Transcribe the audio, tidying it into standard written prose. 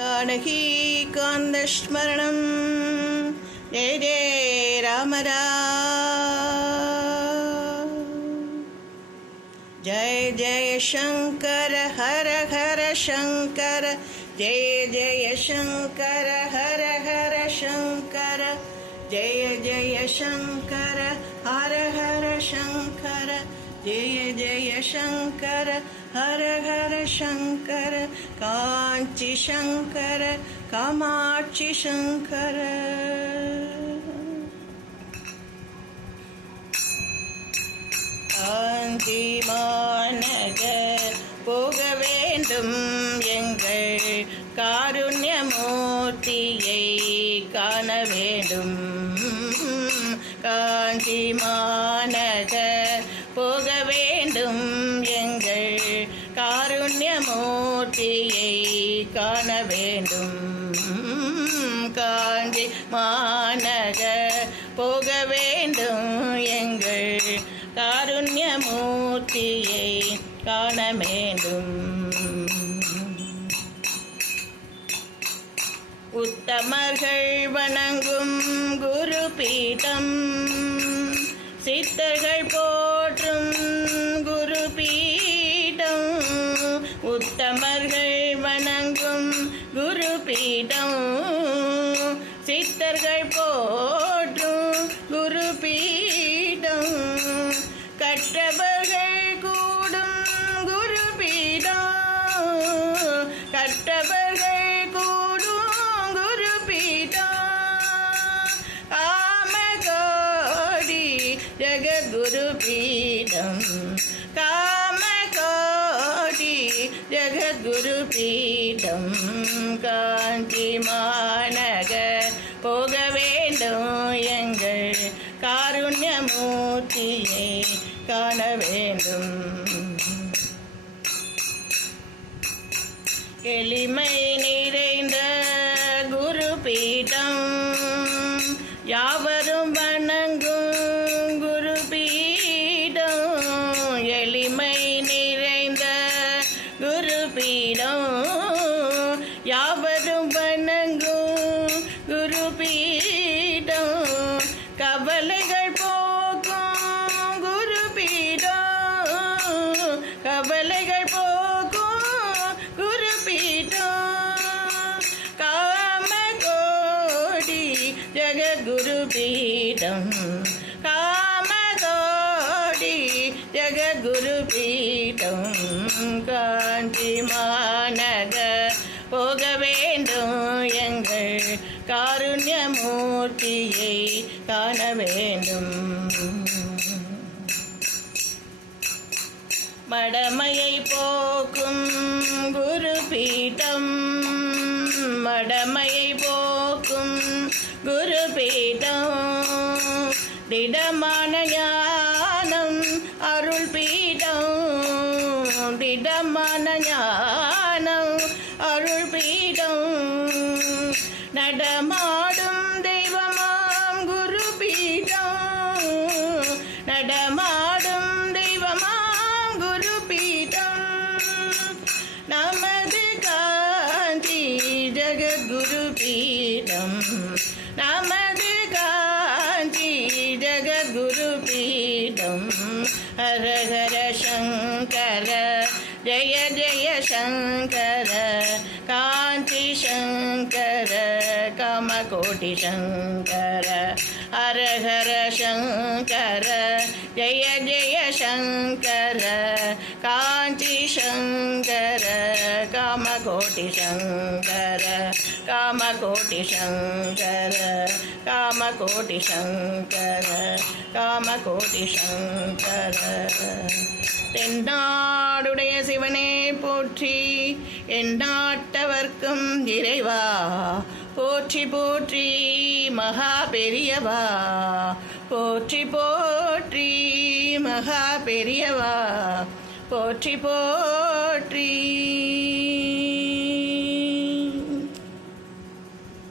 जानकी कांतस्मरणं जय जय राम राम। जय जय शंकर हर हर शंकर, जय जय शंकर हर हर शंकर, जय जय शंकर हर हर शंकर, जय जय शंकर हर हर शंकर। कांची शंकर कामाक्षी शंकर। காஞ்சி மாநகர் போக வேண்டும் எங்கள் காருண்யமூர்த்தியை காண வேண்டும். காஞ்சி மாநகர் போக வேண்டும் எங்கள் காருண்யமூர்த்தியை காண வேண்டும். காஞ்சி மாநகர் போக வேண்டும் எங்கள் காருண்யமூர்த்தியை காண வேண்டும். உத்தமர்கள் வணங்கும் குரு பீடம், சித்தர்கள் போற்றும் குரு பீடம். உத்தமர்கள் வணங்கும் குரு பீடம், சித்தர்கள் போற்றும் குரு பீடம். கற்றவர்கள் கூடும் குரு பீடம், கற்றவர்கள் கூடும் குரு பீடம். காமகோடி ஜெகத்குரு பீடம், காமகோடி ஜெகத்குரு பீடம். காஞ்சி மாநகர் போக வேண்டும் எங்கள் காருண்யமூர்த்தியை காண வேண்டும். எளிமை நிறைந்த குரு பீடம், யாவரும் வணங்கும் குரு பீடம். எளிமை நிறைந்த குரு பீடம், யாவரும் வணங்கும் குரு பீடம். கவலைகள் போக்கும் குரு பீடம், கவலைகள் போக்கும் குரு பீடம். காமகோடி ஜெகத்குரு பீடம், காமகோடி ஜெகத்குரு பீடம். காஞ்சி மாநகர் போக வேண்டும் எங்கள் காருண்யமூர்த்தியை காண வேண்டும். மடமையை போக்கும் குரு பீடம், மடமையை போக்கும் குரு பீடம். திடமான ஞானம் அருள் பீடம், திடமான ஞானம் அருள் பீடம். நடமாடும் தெய்வமாம் குரு பீடம், நடமாடும் தெய்வமாம் குரு பீடம். நமது காஞ்சி ஜெகத்குரு பீடம், நமது காஞ்சி ஜெகத்குரு பீடம். ஹர ஹர சங்கர ஜய ஜய சங்கர, காஞ்சி சங்கர காமகோடி சங்கர. ஹர ஹர சங்கர ஜய ஜய சங்கர, காஞ்சி சங்கர காமகோடி சங்கர. காமகோடி சங்கர, காமகோடி சங்கர, காமகோடி சங்கர. தென்னாடுடைய சிவனே போற்றி, எந்நாட்டவர்க்கும் இறைவா போற்றி போற்றி. மகா பெரியவா போற்றி போற்றி, மகா பெரியவா போற்றி போற்றி.